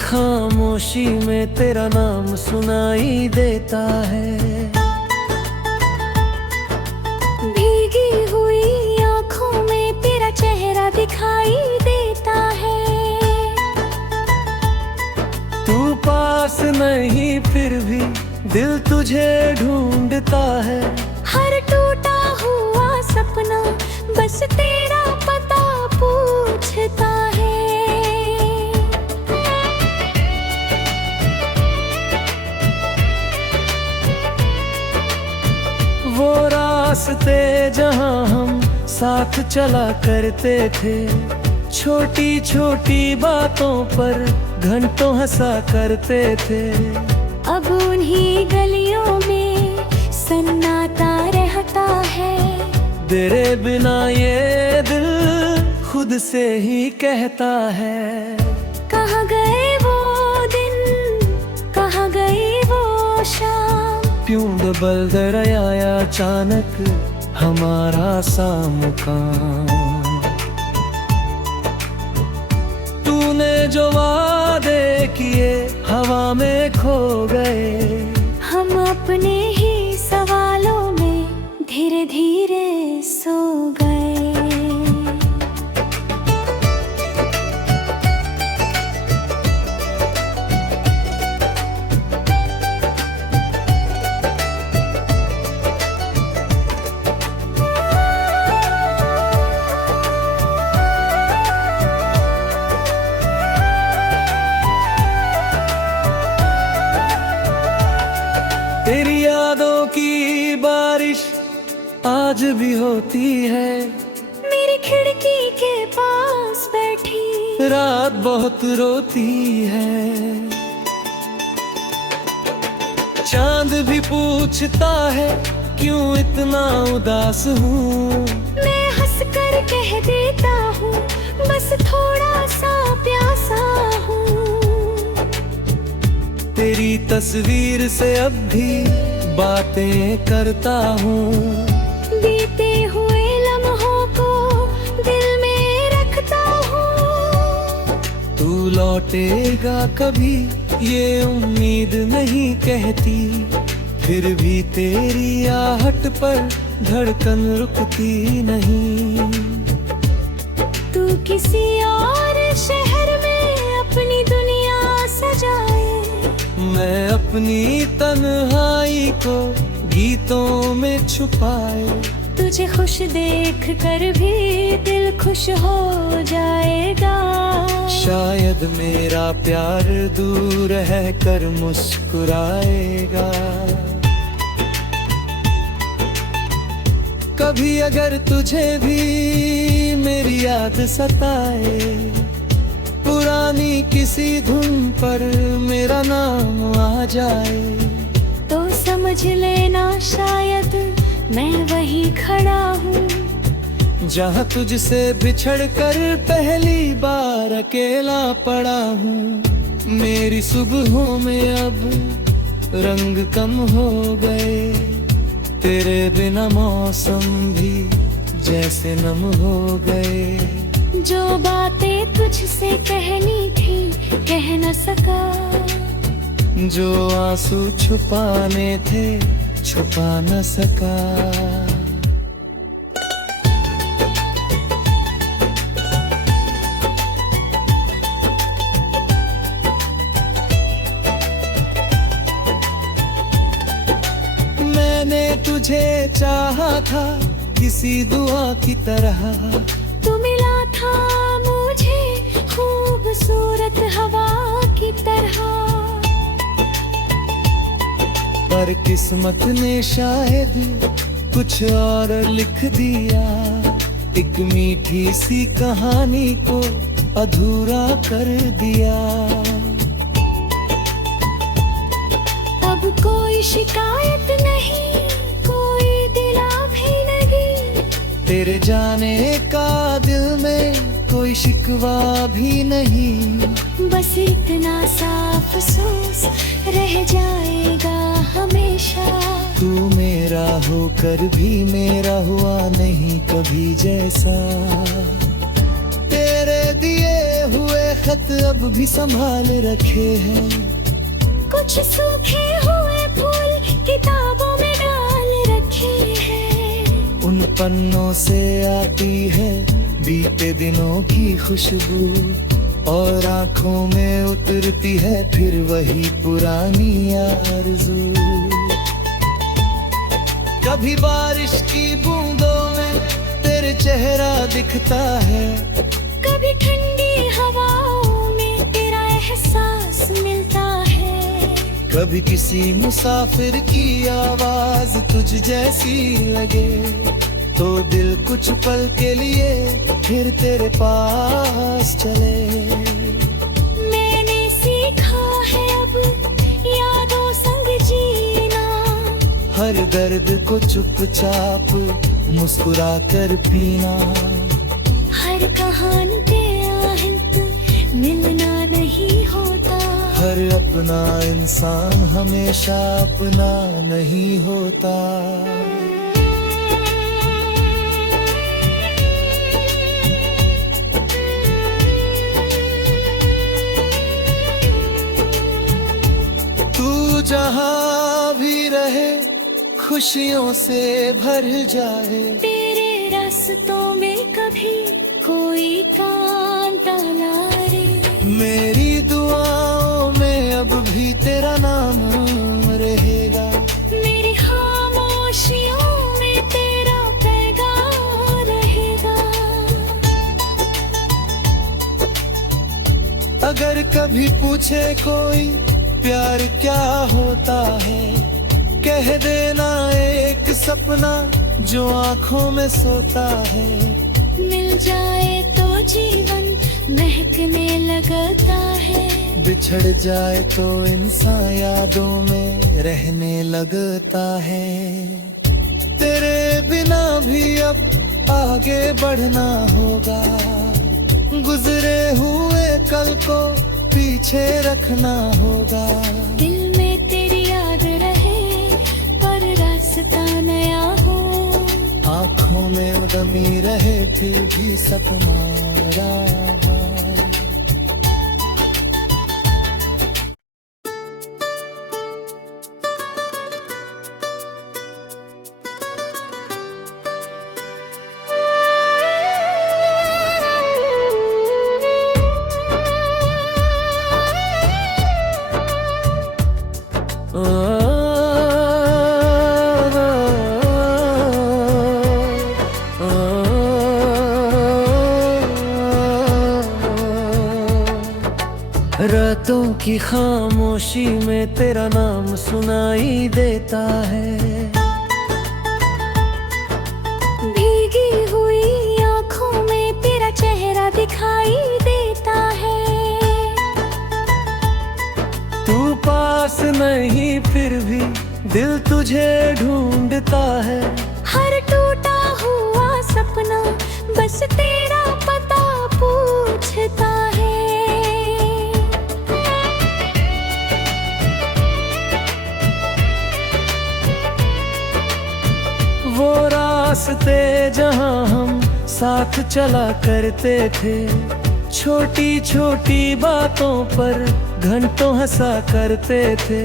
खामोशी में तेरा नाम सुनाई देता है। भीगी हुई आँखों में तेरा चेहरा दिखाई देता है। तू पास नहीं फिर भी दिल तुझे ढूंढता है। हर टूटा हुआ सपना बस तेरा पता पूछता है। वो रास्ते जहां हम साथ चला करते थे, छोटी छोटी बातों पर घंटों हंसा करते थे। अब उन्हीं गलियों में सन्नाटा रहता है। तेरे बिना ये दिल खुद से ही कहता है। कहाँ गए वो दिन, कहाँ गई वो शाम। क्यों बदल गया अचानक हमारा सा मुकाम। तूने जो वादे किए हवा में खो गए। हम अपने ही सवालों में धीरे धीरे सो गए। तेरी यादों की बारिश आज भी होती है। मेरी खिड़की के पास बैठी रात बहुत रोती है। चांद भी पूछता है क्यों इतना उदास हूँ। मैं हंस कर कह देता हूँ बस थोड़ा सा प्यासा हूँ। तेरी तस्वीर से अब भी बातें करता हूँ। बीते हुए लम्हों को दिल में रखता हूँ। तू लौटेगा कभी ये उम्मीद नहीं कहती, फिर भी तेरी आहट पर धड़कन रुकती नहीं। तू किसी और शहर में अपनी दुनिया सजाए। मैं अपनी तन्हाई को गीतों में छुपाए। तुझे खुश देख कर भी दिल खुश हो जाएगा। शायद मेरा प्यार दूर है कर मुस्कुराएगा। कभी अगर तुझे भी मेरी याद सताए, पुरानी किसी धुन पर मेरा नाम आ जाए, तो समझ लेना शायद मैं वहीं खड़ा हूँ जहाँ तुझसे बिछड़ कर पहली बार अकेला पड़ा हूँ। मेरी सुबहों में अब रंग कम हो गए, तेरे बिना मौसम भी जैसे नम हो गए। जो बातें तुझसे कहनी थी कह न सका। जो आंसू छुपाने थे छुपा न सका। मैंने तुझे चाहा था किसी दुआ की तरह। तू मिला था मुझे खूबसूरत हवा की तरह। पर किस्मत ने शायद कुछ और लिख दिया, एक मीठी सी कहानी को अधूरा कर दिया। अब कोई शिकायत नहीं, कोई दिला भी नहीं। तेरे जाने का दिल में कोई शिकवा भी नहीं। बस इतना सा अफसोस रह जाएगा हमेशा। तू मेरा होकर भी मेरा हुआ नहीं कभी जैसा। तेरे दिए हुए दरख्त अब भी संभाल रखे हैं। कुछ सूखे हुए फूल किताबों में डाल रखे हैं। उन पन्नों से आती है बीते दिनों की खुशबू, और आंखों में उतरती है फिर वही पुरानी आरज़ू। कभी बारिश की बूंदों में तेरे चेहरा दिखता है, कभी ठंडी हवाओं में तेरा एहसास मिलता है। कभी किसी मुसाफिर की आवाज तुझ जैसी लगे, तो दिल कुछ पल के लिए फिर तेरे पास चले। मैंने सीखा है अब यादों संग जीना, हर दर्द को चुपचाप मुस्कुरा कर पीना। हर कहानी के अंत मिलना नहीं होता, हर अपना इंसान हमेशा अपना नहीं होता। तू जहाँ भी रहे खुशियों से भर जाए, तेरे रास्तों में कभी कोई कांटा ना रे। मेरी दुआओं में अब भी तेरा नाम रहेगा, मेरी खामोशियों में तेरा पैगाम रहेगा। अगर कभी पूछे कोई प्यार क्या होता है, कह देना एक सपना जो आंखों में सोता है। मिल जाए तो जीवन महकने लगता है, बिछड़ जाए तो इंसान यादों में रहने लगता है। तेरे बिना भी अब आगे बढ़ना होगा, गुजरे हुए कल को पीछे रखना होगा। दिल में तेरी याद रहे पर रास्ता नया हो, आँखों में उदासी रहे फिर भी सपना रहा। रातों की खामोशी में तेरा नाम सुनाई देता है, भीगी हुई आँखों में तेरा चेहरा दिखाई देता है। तू पास नहीं फिर भी दिल तुझे ढूंढता है। हर टूटा हुआ सपना बस तेरा पता पूछता है। वो रास्ते जहाँ हम साथ चला करते थे, छोटी छोटी बातों पर घंटों हंसा करते थे।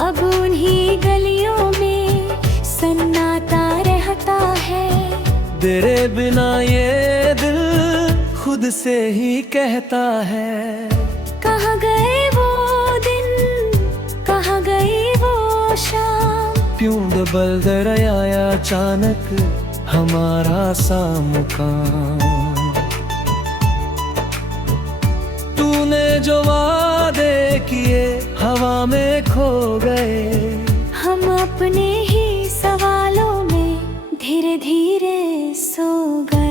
अब उन्हीं गलियों में सन्नाटा रहता है, तेरे बिना ये दिल खुद से ही कहता है। कहाँ गए वो दिन, कहाँ गई वो शाम, क्यों बदल गया अचानक हमारा सा मुकाम। तूने जो वादे किए हवा में खो गए, हम अपने ही सवालों में धीरे धीरे सो गए।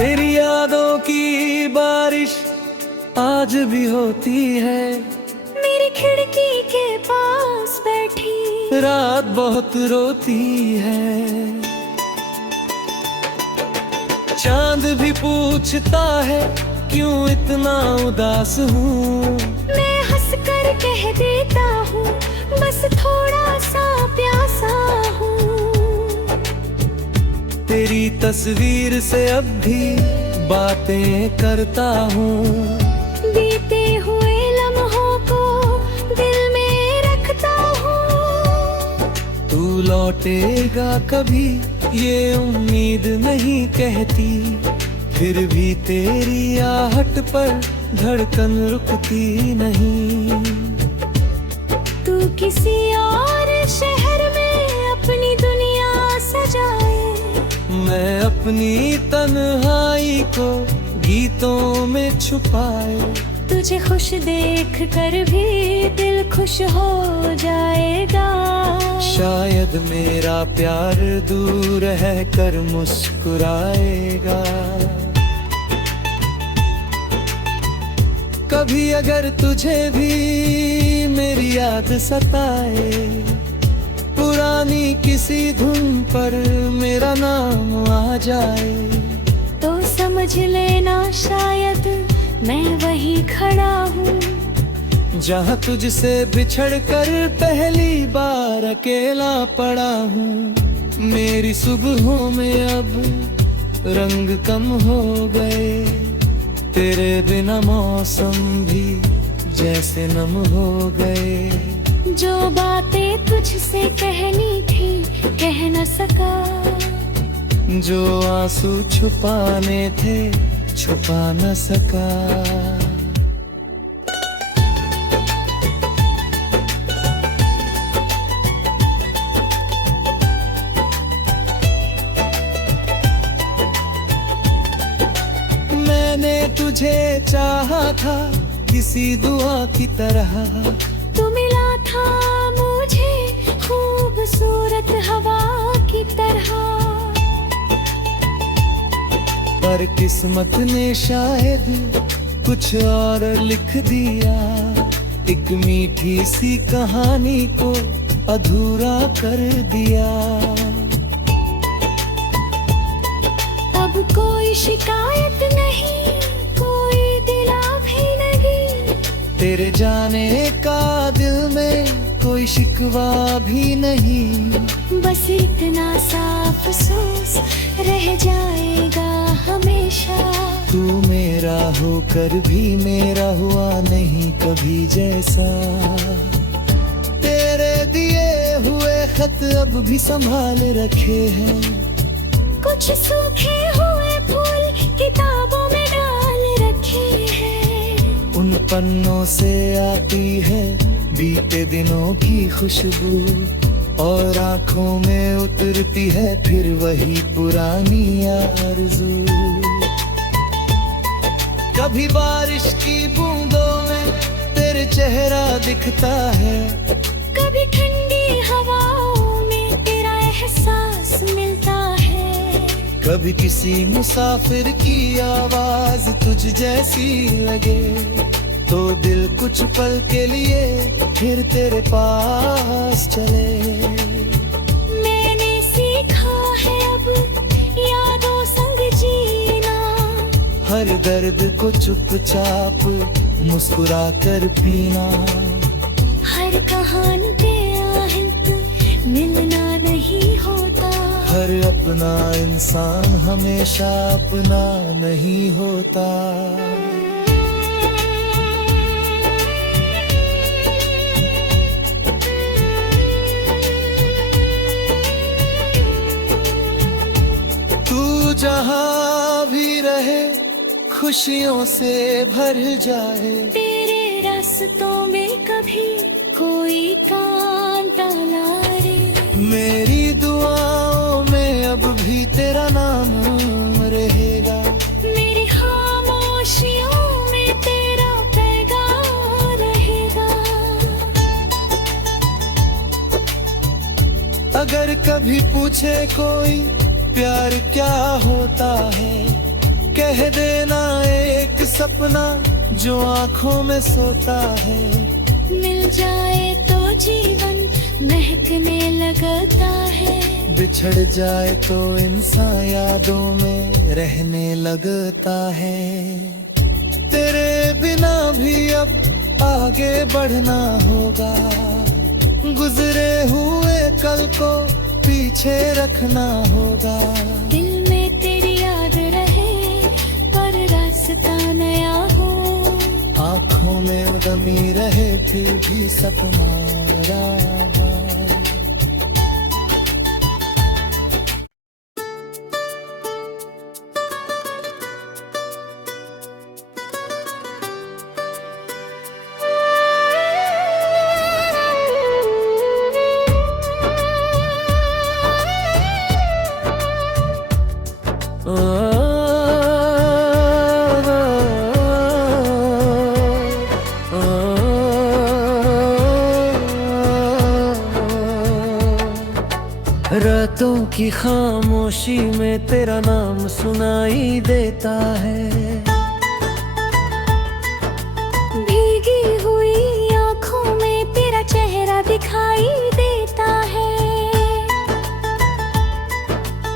तेरी यादों की बारिश आज भी होती है, मेरी खिड़की के पास बैठी रात बहुत रोती है। चांद भी पूछता है क्यों इतना उदास हूँ। मैं हंस कर कह देता हूँ बस थोड़ा सा प्यासा हूँ। तेरी तस्वीर से अब भी बातें करता हूँ। बीते हुए लम्हों को दिल में रखता हूँ। तू लौटेगा कभी ये उम्मीद नहीं कहती, फिर भी तेरी आहट पर धड़कन रुकती नहीं। तू किसी और शहर में अपनी दुनिया सजाए, मैं अपनी तन्हाई को गीतों में छुपाए। तुझे खुश देख कर भी दिल खुश हो जाएगा। शायद मेरा प्यार दूर है कर मुस्कुराएगा। कभी अगर तुझे भी मेरी याद सताए, पुरानी किसी धुन पर मेरा नाम आ जाए, तो समझ लेना शायद मैं वहीं खड़ा हूँ जहाँ तुझसे बिछड़ कर पहली बार अकेला पड़ा हूँ। मेरी सुबहों में अब रंग कम हो गए, तेरे बिना मौसम भी जैसे नम हो गए। जो बातें तुझसे कहनी थी कह न सका, जो आंसू छुपाने थे छुपा न सका। मैंने तुझे चाहा था किसी दुआ की तरह, तू मिला था मुझे खूबसूरत हवा की तरह। पर किस्मत ने शायद कुछ और लिख दिया, एक मीठी सी कहानी को अधूरा कर दिया। अब कोई शिकायत नहीं, कोई दिला भी नहीं, तेरे जाने का दिल में कोई शिकवा भी नहीं। बस इतना सा अफसोस रह जाएगा हमेशा। तू मेरा होकर भी मेरा हुआ नहीं कभी जैसा। तेरे दिए हुए खत अब भी संभाल रखे हैं, कुछ सूखे हुए फूल किताबों में डाल रखे हैं। उन पन्नों से आती है बीते दिनों की खुशबू, और आंखों में उतरती है फिर वही पुरानी आरज़ू। कभी बारिश की बूंदों में तेरे चेहरा दिखता है, कभी ठंडी हवाओं में तेरा एहसास मिलता है। कभी किसी मुसाफिर की आवाज तुझ जैसी लगे, तो दिल कुछ पल के लिए फिर तेरे पास चले। मैंने सीखा है अब यादों संग जीना, हर दर्द को चुपचाप मुस्कुरा कर पीना। हर कहानी के आहित मिलना नहीं होता, हर अपना इंसान हमेशा अपना नहीं होता। तू जहाँ भी रहे खुशियों से भर जाए, तेरे रास्तों में कभी कोई कांटा ना रे। मेरी दुआओं में अब भी तेरा नाम रहेगा, मेरी खामोशियों में तेरा पैगाम रहेगा। अगर कभी पूछे कोई प्यार क्या होता है, कह देना एक सपना जो आंखों में सोता है। मिल जाए तो जीवन महकने लगता है। बिछड़ जाए तो इंसान यादों में रहने लगता है। तेरे बिना भी अब आगे बढ़ना होगा, गुजरे हुए कल को पीछे रखना होगा। दिल में तेरी याद रहे पर रास्ता नया हो, आँखों में गमी रहे फिर भी सपना रहा। रातों की खामोशी में तेरा नाम सुनाई देता है। भीगी हुई आँखों में तेरा चेहरा दिखाई देता है।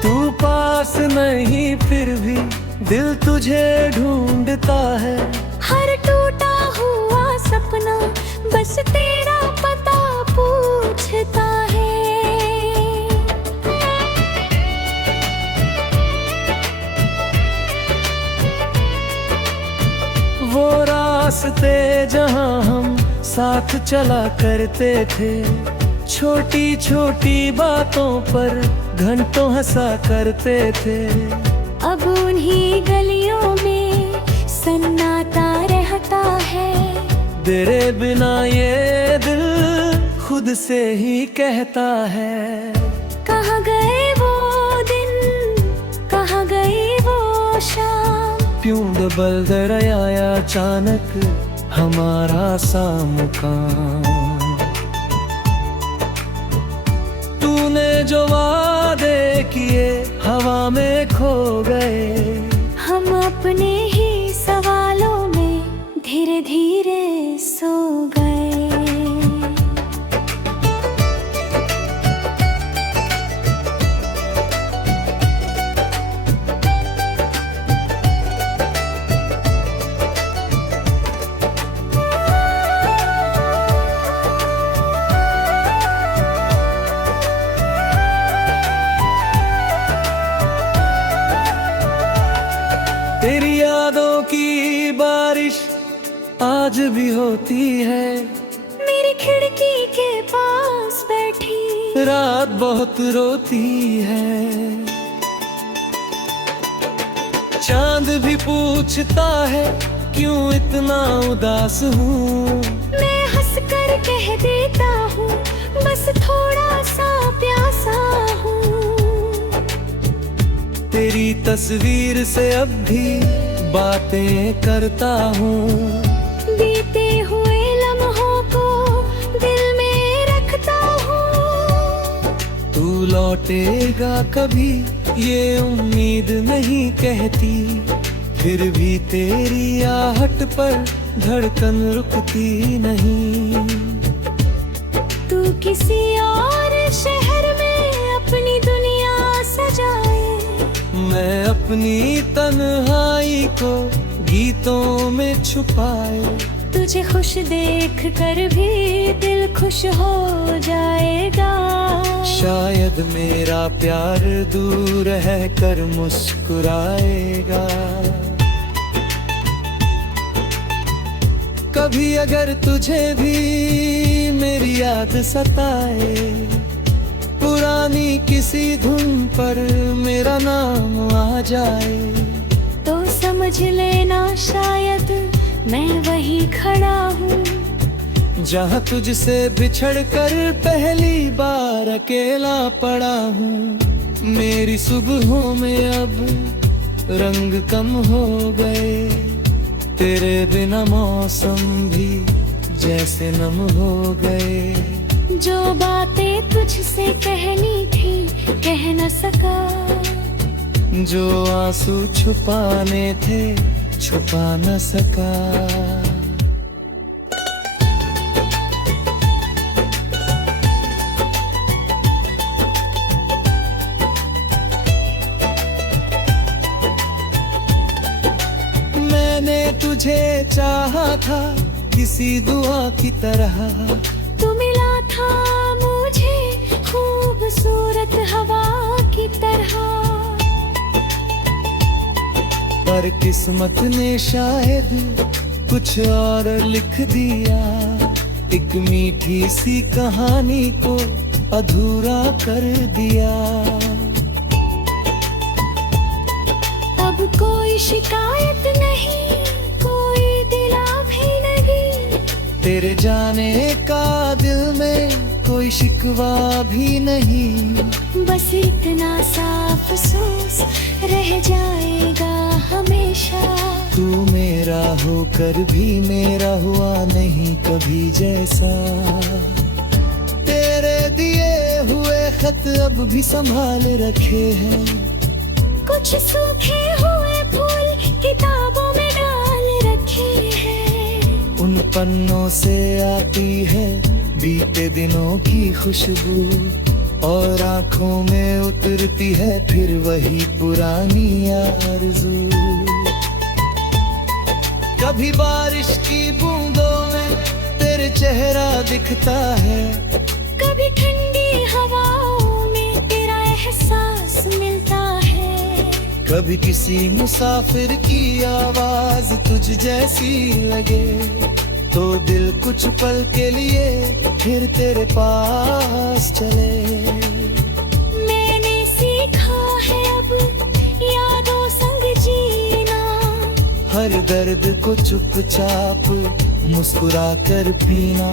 तू पास नहीं फिर भी दिल तुझे ढूंढता है। हर टूटा हुआ सपना बस तेरा पता पूछता है। वो रास्ते जहां हम साथ चला करते थे, छोटी छोटी बातों पर घंटों हंसा करते थे। अब उन्हीं गलियों में सन्नाटा रहता है। तेरे बिना ये दिल खुद से ही कहता है। कहाँ गए वो दिन, कहाँ गई वो शाम। क्यों बदल गया अचानक हमारा सा मुकाम। तूने जो वादे किए हवा में खो गए। हम अपने ही सवालों में धीरे धीरे सो गए। तेरी यादों की बारिश आज भी होती है। मेरी खिड़की के पास बैठी रात बहुत रोती है। चांद भी पूछता है क्यों इतना उदास हूँ। मैं हंस कर कह देता हूँ बस थोड़ा सा प्यासा हूँ। तेरी तस्वीर से अब भी बातें करता हूँ। बीते हुए लम्हों को दिल में रखता हूँ। तू लौटेगा कभी ये उम्मीद नहीं कहती, फिर भी तेरी आहट पर धड़कन रुकती नहीं। तू किसी और शहर में अपनी दुनिया सजाए, मैं अपनी तन्हाई को गीतों में छुपाए। तुझे खुश देख कर भी दिल खुश हो जाएगा। शायद मेरा प्यार दूर है कर मुस्कुराएगा। कभी अगर तुझे भी मेरी याद सताए, पुरानी किसी धुन पर मेरा नाम आ जाए, तो समझ लेना शायद मैं वही खड़ा हूँ जहाँ तुझसे बिछड़ कर पहली बार अकेला पड़ा हूँ। मेरी सुबहों में अब रंग कम हो गए, तेरे बिना मौसम भी जैसे नम हो गए। जो बातें तुझसे कहनी थी कह न सका, जो आंसू छुपाने थे छुपा न सका। तुझे चाहा था किसी दुआ की तरह, तू मिला था मुझे खूबसूरत हवा की तरह। पर किस्मत ने शायद कुछ और लिख दिया, एक मीठी सी कहानी को अधूरा कर दिया। अब कोई शिकायत नहीं, कोई दिला भी नहीं, तेरे जाने का दिल में कोई शिकवा भी नहीं। बस इतना सा अफसोस रह जाएगा हमेशा। तू मेरा होकर भी मेरा हुआ नहीं कभी जैसा। तेरे दिए हुए खत अब भी संभाल रखे हैं, कुछ सूखे हुए फूल किताबों में डाल रखे हैं। उन पन्नों से आती है बीते दिनों की खुशबू, और आंखों में उतरती है फिर वही पुरानी आरज़ू। कभी बारिश की बूंदों में तेरे चेहरा दिखता है, कभी ठंडी हवाओं में तेरा एहसास मिलता है। कभी किसी मुसाफिर की आवाज तुझ जैसी लगे, तो दिल कुछ पल के लिए फिर तेरे पास चले। मैंने सीखा है अब यादों संग जीना, हर दर्द को चुपचाप मुस्कुरा कर पीना।